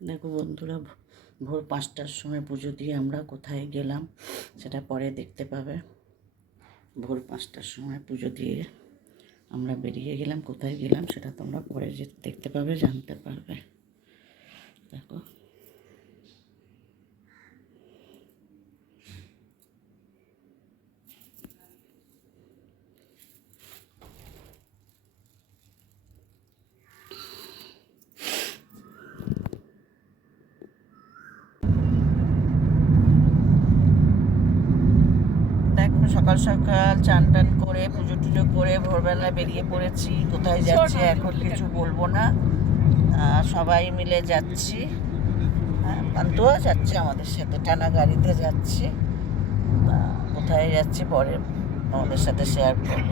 দেখো বন্ধুরা, ভোর পাঁচটার সময় পুজো দিয়ে আমরা কোথায় গেলাম সেটা পরে দেখতে পাবে। ভোর পাঁচটার সময় পুজো দিয়ে আমরা বেরিয়ে গেলাম, কোথায় গেলাম সেটা তোমরা পরে দেখতে পাবে, জানতে পারবে। দেখো দেখো সকাল সকাল চান টান করে পুজো টুজো করে ভোরবেলা বেরিয়ে পড়েছি। কোথায় যাচ্ছি এখন কিছু বলব না। সবাই মিলে যাচ্ছি। পান্তুয়া যাচ্ছে আমাদের সাথে টানা গাড়িতে যাচ্ছি। কোথায় যাচ্ছি পরে আমাদের সাথে শেয়ার করব।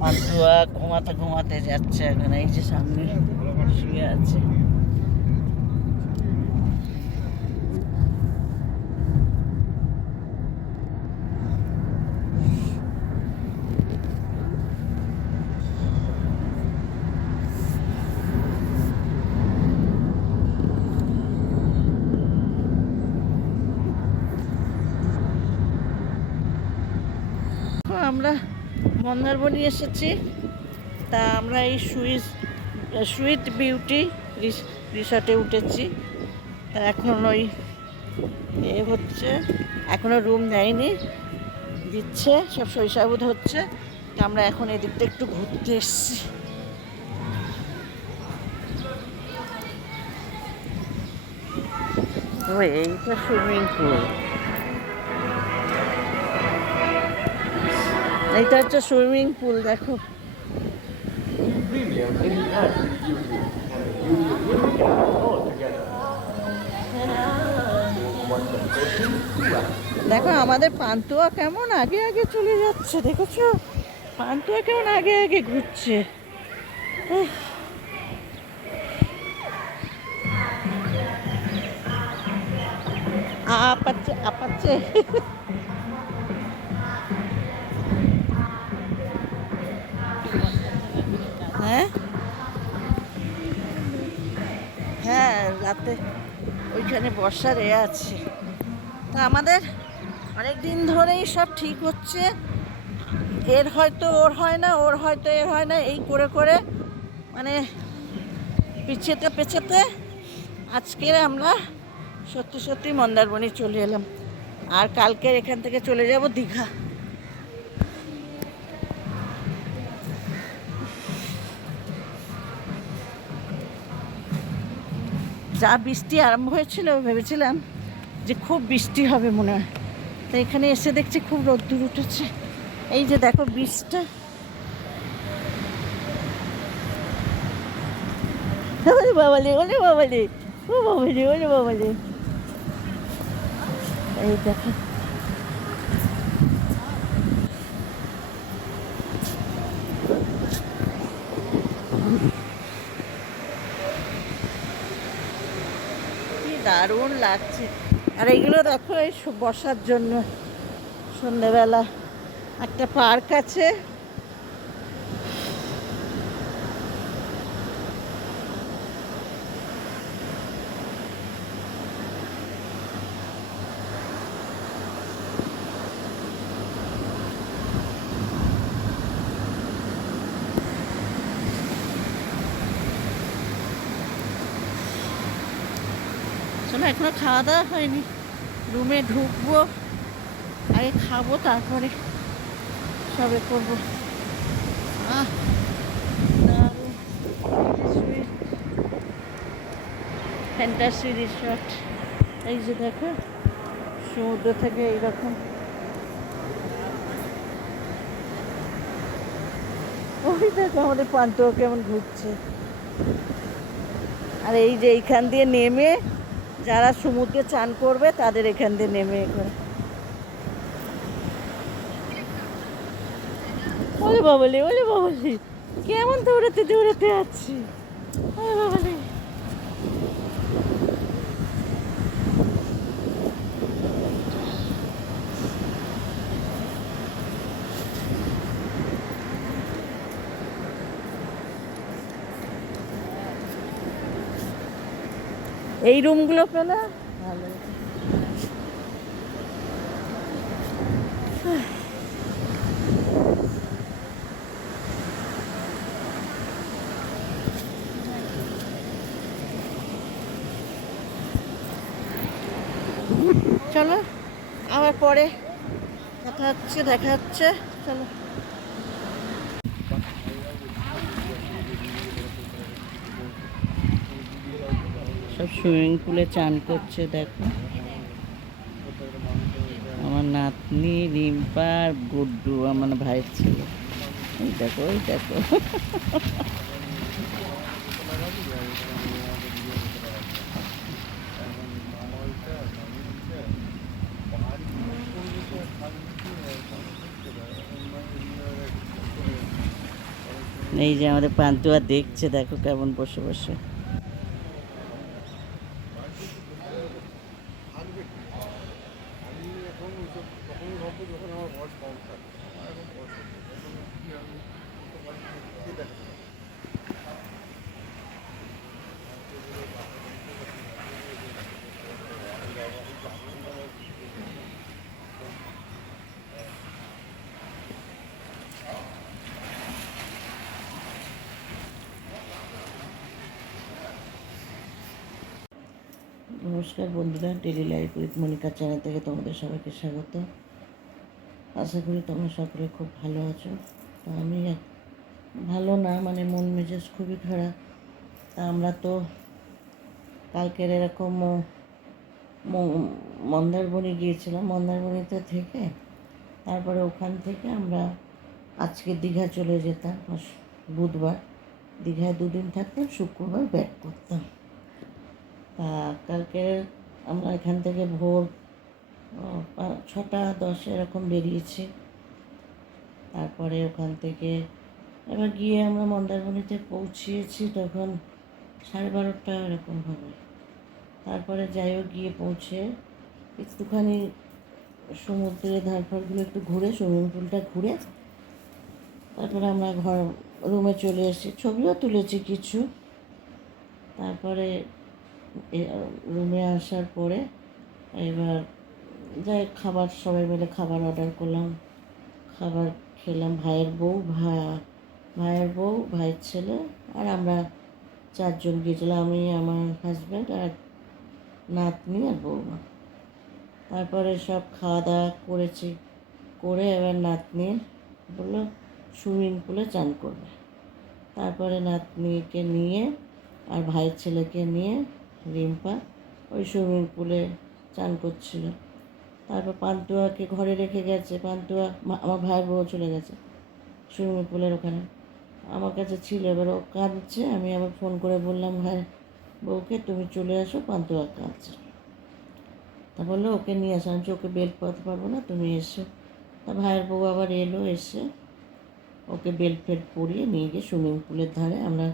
পান্তুয়া ঘুমাতে ঘুমাতে যাচ্ছে এখন এই যে সামনে শুয়ে আছে। আমরা মন্দারমণি এসেছি। তা আমরা এই সুইস, সুইট বিউটি রিসর্টে উঠেছি। তা এখন ওই এ হচ্ছে এখনও রুম নেয়নি, দিচ্ছে, সব শৈশাবুদ হচ্ছে। তা আমরা এখন এদিকটা একটু ঘুরতে এসেছি। ও, এইটা swimming pool. Together. One swimming pool, দেখো দেখো, আমাদের পান্তুয়া কেমন আগে আগে চলে যাচ্ছে, দেখেছ পান্তুয়া কেমন আগে আগে ঘুরছে। আপাচ্ছে আপাচ্ছে হ্যাঁ? হ্যাঁ রাতে ওইখানে বর্ষার এ আছে। তা আমাদের অনেক দিন ধরেই সব ঠিক হচ্ছে। এর হয়তো ওর হয় না, ওর হয়তো এর হয় না, এই করে করে মানে পিছেতে পেছাতে আজকের আমরা সত্যি সত্যি মন্দারমণি চলে এলাম। আর কালকের এখান থেকে চলে যাব দীঘা। যা বৃষ্টি আরম্ভ হয়েছিল, ভেবেছিলাম যে খুব বৃষ্টি হবে মনে হয়। তো এখানে এসে দেখছি খুব রোদ্দুর উঠেছে। এই যে দেখো বীজটা বাবালে, ওরে বাবালে, ও বাবালে, ওরে বাবালে। এই দেখো। দারুণ লাগছে। আর এগুলো দেখো এই বসার জন্য। সন্ধেবেলা একটা পার্ক আছে শোনো এখনও খাওয়া দাওয়া হয়নি। রুমে ঢুকবো, আগে খাব, তারপরে সবে করব। আহ ফ্যান্টাসি রিসর্ট এই যে দেখো, সমুদ্র থেকে এইরকম। ওই দেখো আমাদের পান্তুয়া কেমন ঘুরছে। আর এই যে এইখান দিয়ে নেমে যারা সমুদ্রে চান করবে, তাদের এখান দিয়ে নেমে ওলে বাবলি ওলে বাবলি কেমন দৌড়াতে দৌড়াতে আছি ওলে বাবালে এই রুমগুলো পেলে? ভালো চলো আবার পরে দেখা হচ্ছে দেখা হচ্ছে চলো। সব সুইমিং পুলে চান করছে, দেখো। আমার নাতনি, রিম্পা আর গুড্ডু, আমার ভাইয়ের ছিল। দেখো ওই দেখো। এই যে আমাদের পান্তুয়া দেখছে, দেখো কেমন বসে বসে। নমস্কার বন্ধুরা daily life with Monika channel থেকে তোমাদের সবাইকে স্বাগত। আশা করি তোমরা সকলে খুব ভালো আছো। তো আমি ভালো না মানে মন মেজাজ খুবই খারাপ। তা আমরা তো কালকের এরকম মন্দারমণি গিয়েছিলাম, মন্দারমণিতে থেকে। তারপরে ওখান থেকে আমরা আজকে দীঘা চলে যেতাম। বুধবার। দীঘায় দুদিন থাকতাম, শুক্রবার ব্যাক করতাম। কালকে আমরা এখান থেকে ভোর ছটা, দশ এরকম বেরিয়েছি। তারপরে ওখান থেকে এবার গিয়ে আমরা মন্দারমণিতে পৌঁছিয়েছি তখন সাড়ে বারোটা এরকম হবে। তারপরে যাই হোক গিয়ে পৌঁছে একটুখানি সমুদ্রের ধারফারগুলো একটু ঘুরে, সুইমিং পুলটা ঘুরে তারপরে আমরা ঘর, রুমে চলে এসেছি। ছবিও তুলেছি কিছু। তারপরে রুমে আসার পরে এবার যাই খাবার, সবাই মিলে খাবার অর্ডার করলাম। খাবার খেলাম ভাইয়ের বউ, ভা, ভাইয়ের বউ, ভাইয়ের ছেলে আর আমরা চারজন গিয়েছিলাম, আমি, আমার হাজব্যান্ড আর নাতনি আর বৌমা তারপরে সব খাওয়া দাওয়া করেছি, করে এবার নাতনি বলল, সুইমিং পুলে চান করবে। তারপরে নাতনিকে নিয়ে আর ভাইয়ের ছেলেকে নিয়ে রিম্পা ওই সুইমিং পুলে চান করছিল। তারপর পান্তুয়াকে ঘরে রেখে গেছে। পান্তুয়া আমার ভাইয়ের বউ চলে গেছে সুইমিং পুলের ওখানে। আমার কাছে ছিল, এবার ও কাঁদছে। আমি আবার ফোন করে বললাম ভাই বউকে তুমি চলে আসো, পান্তুয়া কাঁদছে। তা বলল, ওকে নিয়ে আসো। আমি ওকে বেল্ট পরাতে পারব না, তুমি এসো। তা ভাইয়ের বউ আবার এলো, এসে ওকে বেল্ট ফেল্ট পরিয়ে নিয়ে গিয়ে সুইমিং পুলের ধারে আমরা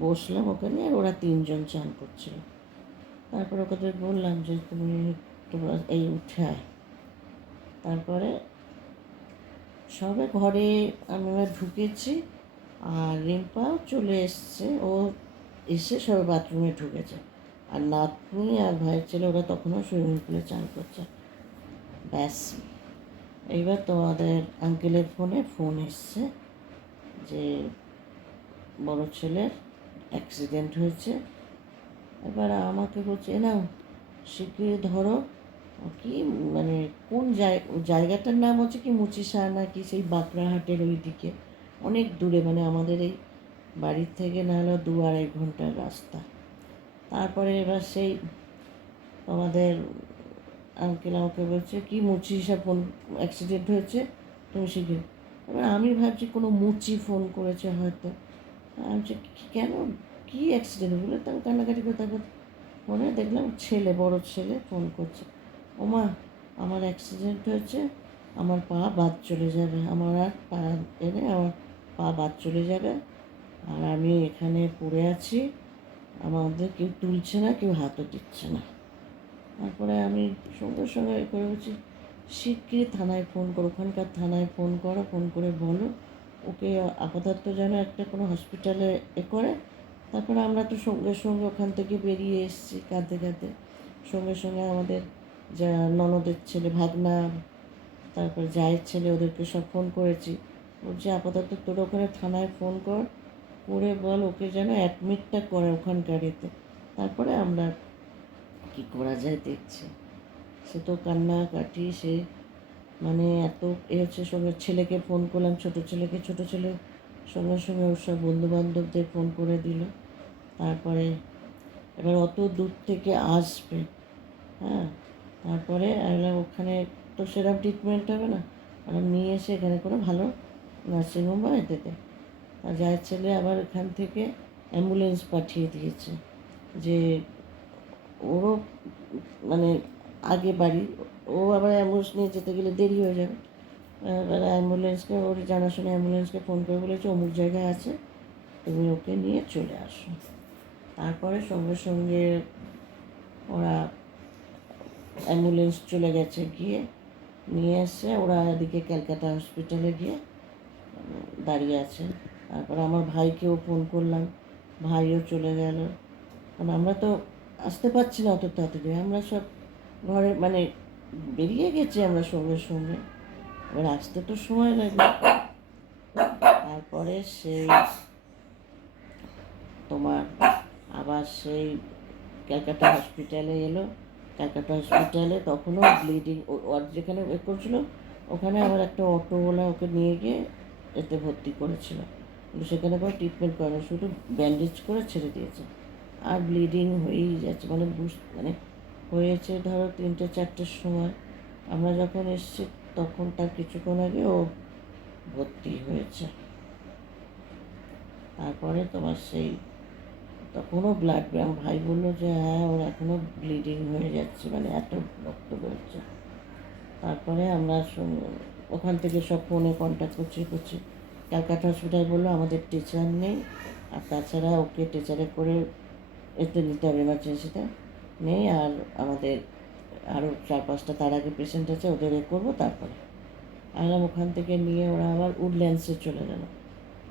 বসলাম ওখানে। আর ওরা তিনজন চান করছিল। তারপর ওকে তো বললাম যে তুমি তোমরা এই উঠে আয়। তারপরে সবে ঘরে আমি এবার ঢুকেছি আর রিম্পাও চলে এসছে। ও এসে সবে বাথরুমে ঢুকেছে। আর নাতনি আর ভাইয়ের ছেলে ওরা তখনও সুইমিং পুলে চান করছে। ব্যাস। এইবার তোমাদের আঙ্কেলের ফোনে ফোন এসছে যে বড় ছেলের অ্যাক্সিডেন্ট হয়েছে। এবার আমাকে বলছে, "এ নাও, শিগগিরি ধরো। কি মানে কোন জায়- জায়গাটার নাম হচ্ছে কি মুচিশাহ না কি, সেই বাঁকড়াহাটের ওই দিকে অনেক দূরে মানে আমাদের এই বাড়ির থেকে না হলেও দু আড়াই ঘণ্টার রাস্তা। তারপরে এবার সেই আমাদের আঙ্কেল আমাকে বলছে, কি মুচি হিসাব ফোন অ্যাক্সিডেন্ট হয়েছে? তুমি শিখে এবার আমি ভাবছি কোনো মুচি ফোন করেছে হয়তো। আমি "কি- কেন? কী অ্যাক্সিডেন্ট বলে তো আমি কান্নাকাটি করতে করতে ফোনে দেখলাম ছেলে, বড় ছেলে ফোন করছে। ওমা, আমার অ্যাক্সিডেন্ট হয়েছে, আমার পা বাদ চলে যাবে, আমার আর পা এনে আমার পা বাদ চলে যাবে। আর আমি এখানে পড়ে আছি আমাদের কেউ তুলছে না, কেউ হাতও দিচ্ছে না। তারপরে আমি সঙ্গে সঙ্গে এ করে বলছি, শিগগিরই থানায় ফোন করো, ওখানকার থানায় ফোন করো ফোন করে বলো। ওকে আপাতত যেন একটা কোনো হসপিটালে এ করে তারপরে আমরা তো সঙ্গে সঙ্গে ওখান থেকে বেরিয়ে এসেছি কাঁদতে কাঁদতে। সঙ্গে সঙ্গে আমাদের যা ননদের ছেলে ভাগনা, তারপর জায়ের ছেলে ওদেরকে সব ফোন করেছি। বলছি, আপাতত তোর ওখানে থানায় ফোন কর, করে বল ওকে যেন অ্যাডমিটটা করে ওখানকার এতে। তারপরে আমরা কি করা যায় দেখছি। সে তো কান্নাকাটি সে মানে এত এ হচ্ছে সঙ্গে ছেলেকে ফোন করলাম, ছোট ছেলেকে ছোট ছেলে। সঙ্গে সঙ্গে ওর সব বন্ধু বান্ধবদের ফোন করে দিল। তারপরে এবার অত দূর থেকে আসবে হ্যাঁ? তারপরে ওখানে তো সেরকম ট্রিটমেন্ট হবে না। আমরা নিয়ে এসে এখানে কোনো ভালো নার্সিংহোম বা এতেতে আর যার ছেলে আবার এখান থেকে অ্যাম্বুলেন্স পাঠিয়ে দিয়েছে যে ওরও মানে আগে বাড়ি, ও আবার অ্যাম্বুলেন্স নিয়ে যেতে গেলে দেরি হয়ে যাবে। এবার অ্যাম্বুলেন্সকে ওর জানাশোনা অ্যাম্বুলেন্সকে ফোন করে বলেছে, অমুক জায়গায় আছে, তুমি ওকে নিয়ে চলে আসো। তারপরে সঙ্গে সঙ্গে ওরা অ্যাম্বুলেন্স চলে গেছে গিয়ে, নিয়ে এসে ওরা এদিকে ক্যালকাটা হসপিটালে গিয়ে দাঁড়িয়ে আছে তারপরে আমার ভাইকেও ফোন করলাম, ভাইও চলে গেল। কারণ আমরা তো আসতে পারছি না অত তাড়াতাড়ি, আমরা সব ঘরে মানে বেরিয়ে গেছি আমরা সঙ্গে সঙ্গে। এবার আসতে তো সময় লাগবে তারপরে সেই তোমার আবার সেই ক্যালকাটা হসপিটালে এলো। ক্যালকাটা হসপিটালে তখনও ব্লিডিং ওর যেখানে এ করছিল, ওখানে আবার একটা অটোওয়ালা ওকে নিয়ে গিয়ে এতে ভর্তি করেছিল। কিন্তু সেখানে কোনো ট্রিটমেন্ট করে শুধু ব্যান্ডেজ করে ছেড়ে দিয়েছে। আর ব্লিডিং হয়েই যাচ্ছে মানে বুঝ মানে হয়েছে ধরো তিনটে, চারটের সময়। আমরা যখন এসেছি, তখন তার কিছুক্ষণ আগে ও ভর্তি হয়েছে। তারপরে তোমার সেই তখনও ব্লাড আমার ভাই বলল যে হ্যাঁ ওর এখনও ব্লিডিং হয়ে যাচ্ছে মানে এত রক্ত বেরোচ্ছে তারপরে আমরা ওখান থেকে সব ফোনে কন্ট্যাক্ট করছি করছি। ক্যালকাটা হসপিটাল বলল, আমাদের টিচার নেই। আর তাছাড়া ওকে টিচারে করে এতে নিতে হবে এমার্জেন্সিতে নেই, আর আমাদের আরও চার পাঁচটা তার আগে পেশেন্ট আছে, ওদের এ করব তারপরে। আলাম ওখান থেকে নিয়ে ওরা আবার উডল্যান্ডসে চলে গেল।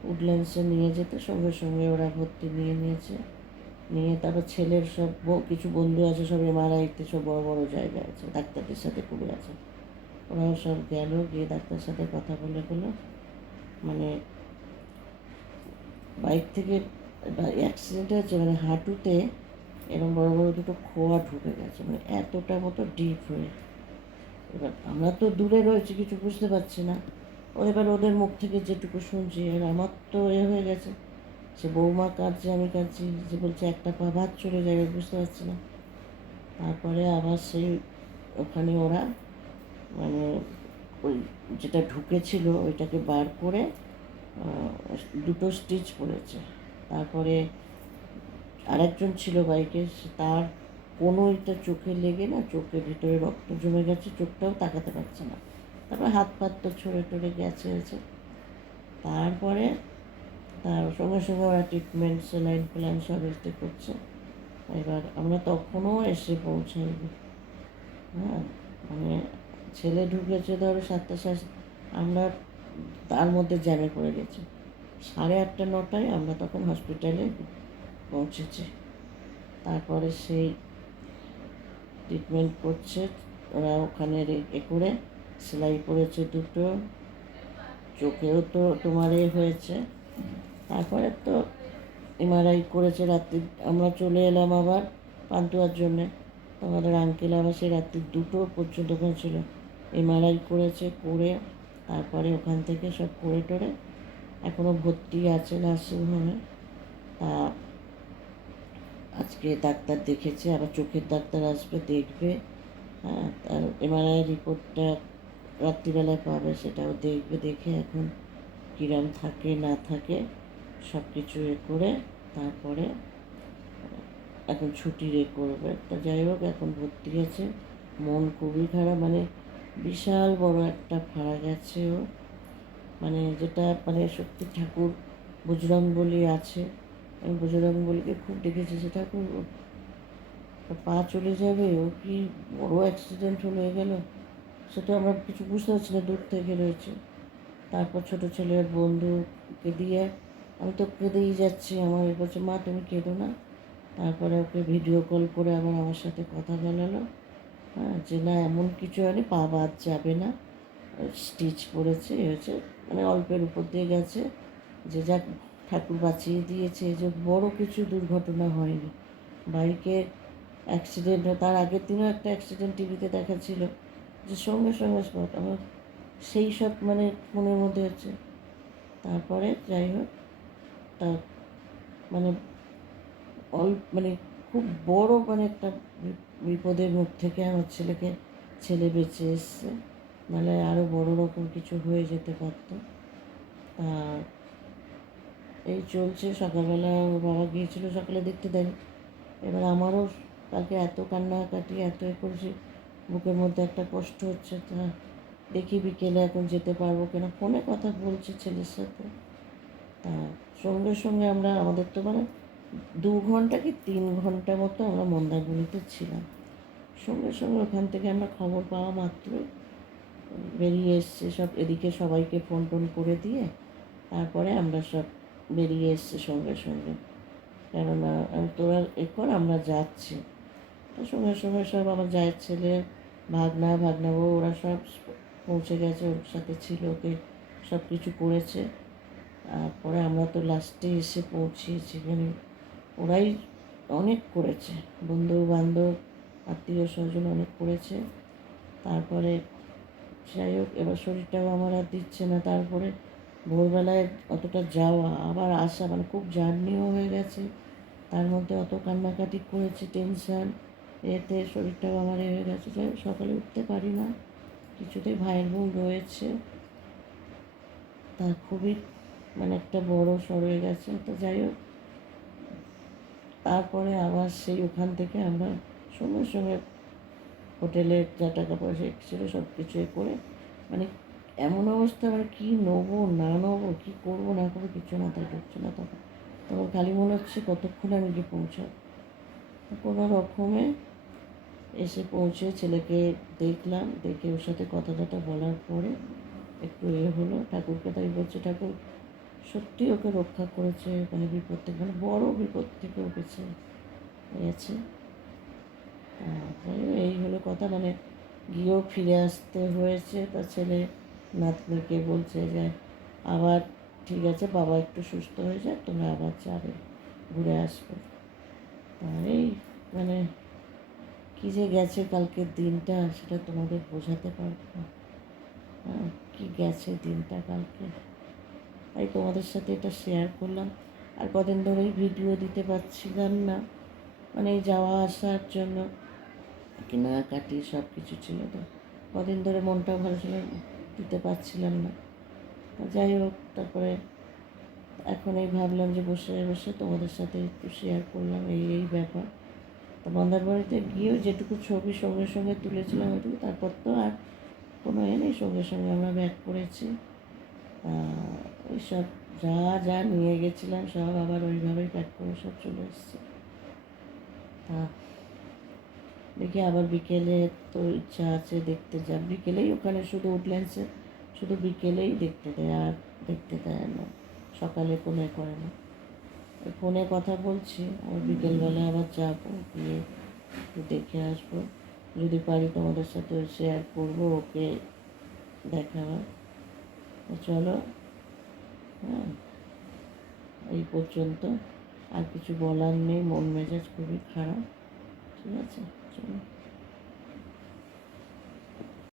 উডল্যান্ডসে নিয়ে যেতে, সঙ্গে সঙ্গে ওরা ভর্তি নিয়ে নিয়েছে। নিয়ে তারপর ছেলের সব কিছু বন্ধু আছে, সব এমআরআইতে সব বড় বড় জায়গা আছে, ডাক্তারদের সাথে করে আছে। ওরাও সব গেল, গিয়ে ডাক্তারের সাথে কথা বলে বলল মানে বাইক থেকে অ্যাক্সিডেন্ট হয়েছে মানে হাঁটুতে এরকম বড় বড় দুটো খোয়া ঢুকে গেছে মানে এতটা মতো ডিপ হয়ে। এবার আমরা তো দূরে রয়েছি, কিছু বুঝতে পারছি না। এবার ওদের মুখ থেকে যেটুকু শুনছি, আর আমার তো এ হয়ে গেছে। সে বৌমা কাঁদছে, আমি কাঁদছি, যে বলছে, একটা পা ভাত চলে যাবে বুঝতে পারছি না। তারপরে আবার সেই ওখানে ওরা মানে ওই যেটা ঢুকেছিল, ওইটাকে বার করে দুটো স্টিচ পড়েছে। তারপরে আরেকজন ছিল বাইকে তার কোনোইটা চোখে লেগে না, চোখের ভিতরে রক্ত জমে গেছে, চোখটাও তাকাতে পারছে না। তারপরে হাত পাত তো ছড়ে টরে গেছে, হয়েছে। তারপরে তার সঙ্গে সঙ্গে ওরা ট্রিটমেন্ট সেলাইন ফ্যালাইন সব এসে করছে। এবার আমরা তখনও এসে পৌঁছাইনি। হ্যাঁ মানে ছেলে ঢুকেছে ধরো সাতটা সাড়ে আমরা তার মধ্যে জ্যামে পড়ে গেছি। সাড়ে আটটা, নটায় আমরা তখন হসপিটালে পৌঁছেছি। তারপরে সেই ট্রিটমেন্ট করছে, ওরা ওখানে এ করে সেলাই পড়েছে দুটো, চোখেও তো তোমার হয়েছে। তারপরে তো এমআরআই করেছে রাত্রি, আমরা চলে এলাম আবার পান্তুয়ার জন্যে। তোমাদের আঙ্কেল আবার সেই রাত্রি দুটো পর্যন্ত ওখানে ছিল। এমআরআই করেছে, করে তারপরে ওখান থেকে সব করে টরে এখনও ভর্তি আছে নার্সিংহোমে। তা আজকে ডাক্তার দেখেছে, আবার চোখের ডাক্তার আসবে, দেখবে। হ্যাঁ তার এমআরআই রিপোর্টটা রাত্রিবেলায় পাবে, সেটাও দেখবে, দেখে এখন কিরম থাকে, না থাকে সব কিছু এ করে তারপরে এখন ছুটি রে করবে। তা যাই হোক, এখন ভর্তি আছে, মন খুবই খারাপ মানে বিশাল বড় একটা ফাড়া গেছে ও। মানে যেটা মানে সত্যি ঠাকুর বুজরং বলি আছে, আমি বুজরং বলিকে খুব দেখেছি যে ঠাকুর পা চলে যাবে, ও কি বড় অ্যাক্সিডেন্ট হয়ে গেল? সেটা আমরা কিছু বুঝতে পারছি না, দূর থেকে রয়েছে। তারপর ছোট ছেলের বন্ধুকে দিয়ে আমি তো কেঁদেই যাচ্ছি, আমার বলছে, মা, তুমি কেঁদো না। তারপরে ওকে ভিডিও কল করে আবার আমার সাথে কথা বলালো। হ্যাঁ যে না এমন কিছু হয়নি, পা বাদ যাবে না। স্টিচ পড়েছে এ হয়েছে মানে অল্পের উপর দিয়ে গেছে। যে যাক ঠাকুর বাঁচিয়ে দিয়েছে, যে বড় কিছু দুর্ঘটনা হয়নি। বাইকে অ্যাক্সিডেন্ট তার আগের দিনও একটা অ্যাক্সিডেন্ট টিভিতে দেখাচ্ছিল যে সঙ্গে সঙ্গে স্পট, আমার সেই সব মানে ফোনের মধ্যে হচ্ছে। তারপরে যাই হোক তা মানে অল্প মানে খুব বড় মানে একটা বিপদের মুখ থেকে আমার ছেলেকে ছেলে বেঁচে এসছে। নাহলে আরও বড় রকম কিছু হয়ে যেতে পারত। তা এই চলছে, সকালবেলা ওর বাবা গিয়েছিল সকালে দেখতে দেয়। এবার আমারও কালকে এত কান্নাকাটি, এত এ করেছি বুকের মধ্যে একটা কষ্ট হচ্ছে, তা দেখি বিকেলে এখন যেতে পারব কিনা। ফোনে কথা বলছি ছেলের সাথে। তা সঙ্গে সঙ্গে আমরা, আমাদের তো মানে দু ঘণ্টা কি তিন ঘণ্টা মতো আমরা মন্দারমণিতে ছিলাম। সঙ্গে সঙ্গে ওখান থেকে আমরা খবর পাওয়া মাত্রই বেরিয়ে এসছে, সব এদিকে সবাইকে ফোন টোন করে দিয়ে তারপরে আমরা সব বেরিয়ে এসছে সঙ্গে সঙ্গে। কেননা, তোরা এখন আমরা যাচ্ছি। সঙ্গে সঙ্গে সব আমার জায়ের ছেলে, ভাগনা ভাগনা বউ, ওরা সব পৌঁছে গেছে, ওর সাথে ছিল ওকে সব কিছু করেছে। তারপরে আমরা তো লাস্টে এসে পৌঁছিয়েছি মানে ওরাই অনেক করেছে বন্ধু বান্ধব আত্মীয় স্বজন অনেক করেছে। তারপরে যাই হোক, এবার শরীরটাও আমার আর দিচ্ছে না, তারপরে ভোরবেলায় অতটা যাওয়া, আবার আসা মানে খুব জার্নিও হয়ে গেছে। তার মধ্যে অত কান্নাকাটি করেছে টেনশন এতে শরীরটাও আমার হয়ে গেছে, যাই সকালে উঠতে পারি না। কিছুতেই ভাইয়ের বোন রয়েছে। তা খুবই মানে একটা বড় সর হয়ে গেছে। তো যাই হোক, তারপরে আবার সেই ওখান থেকে আমরা সঙ্গে সঙ্গে হোটেলে যা টাকা পয়সা ছিল সব কিছু করে মানে এমন অবস্থা মানে কী নেব, না নেব, কী করব, না করব, কিছু না মাথায় ঢুকছে না তখন। তখন খালি মনে হচ্ছে কতক্ষণ আমি গিয়ে পৌঁছাবো। কোনো রকমে এসে পৌঁছে ছেলেকে দেখলাম দেখে ওর সাথে কথা টথা বলার পরে একটু এ হলো। ঠাকুরকে তাই বলছে ঠাকুর সত্যি ওকে রক্ষা করেছে মানে বিপদ থেকে মানে বড় বিপদ থেকে ওকে ছেড়ে গেছে। হোক, এই হলো কথা মানে গিয়েও ফিরে আসতে হয়েছে। তার ছেলে নাতনিকে বলছে যে আবার ঠিক আছে বাবা একটু সুস্থ হয়ে যায় তোমরা আবার যাবে ঘুরে আসবে। আর এই মানে কী যে গেছে কালকের দিনটা সেটা তোমাদের বোঝাতে পারব না। হ্যাঁ কী গেছে দিনটা কালকে? তাই তোমাদের সাথে এটা শেয়ার করলাম। আর কদিন ধরেই ভিডিও দিতে পারছিলাম না। মানে যাওয়া আসার জন্য। কেনাকাটি সব কিছু ছিল তো। কদিন ধরে মনটাও ভালো ছিল, দিতে পারছিলাম না। যাই হোক, তারপরে এখন এই ভাবলাম যে বসে বসে তোমাদের সাথে একটু শেয়ার করলাম এই এই ব্যাপার। তো মন্দারবাড়িতে গিয়েও যেটুকু ছবি সঙ্গে সঙ্গে তুলেছিলাম ওইটুকু, তারপর তো আর কোনো এ নেই, সঙ্গে সঙ্গে আমরা ব্যাক করেছি। ওই সব যা যা নিয়ে গেছিলাম সব আবার ওইভাবেই প্যাক করে সব চলে এসছে। তা দেখি আবার বিকেলে তো ইচ্ছা আছে দেখতে যা বিকেলেই ওখানে শুধু উডল্যান্ডসে শুধু বিকেলেই দেখতে দেয় আর দেখতে দেয় না। সকালে কোনো করে না। ফোনে কথা বলছি, আমি বিকেলবেলা আবার যাব, গিয়ে একটু দেখে আসব। যদি পারি তোমাদের সাথে শেয়ার করব, ওকে দেখাবার তো চলো হ্যাঁ এই পর্যন্ত। আর কিছু বলার নেই, মন মেজাজ খুবই খারাপ, ঠিক আছে? চলো।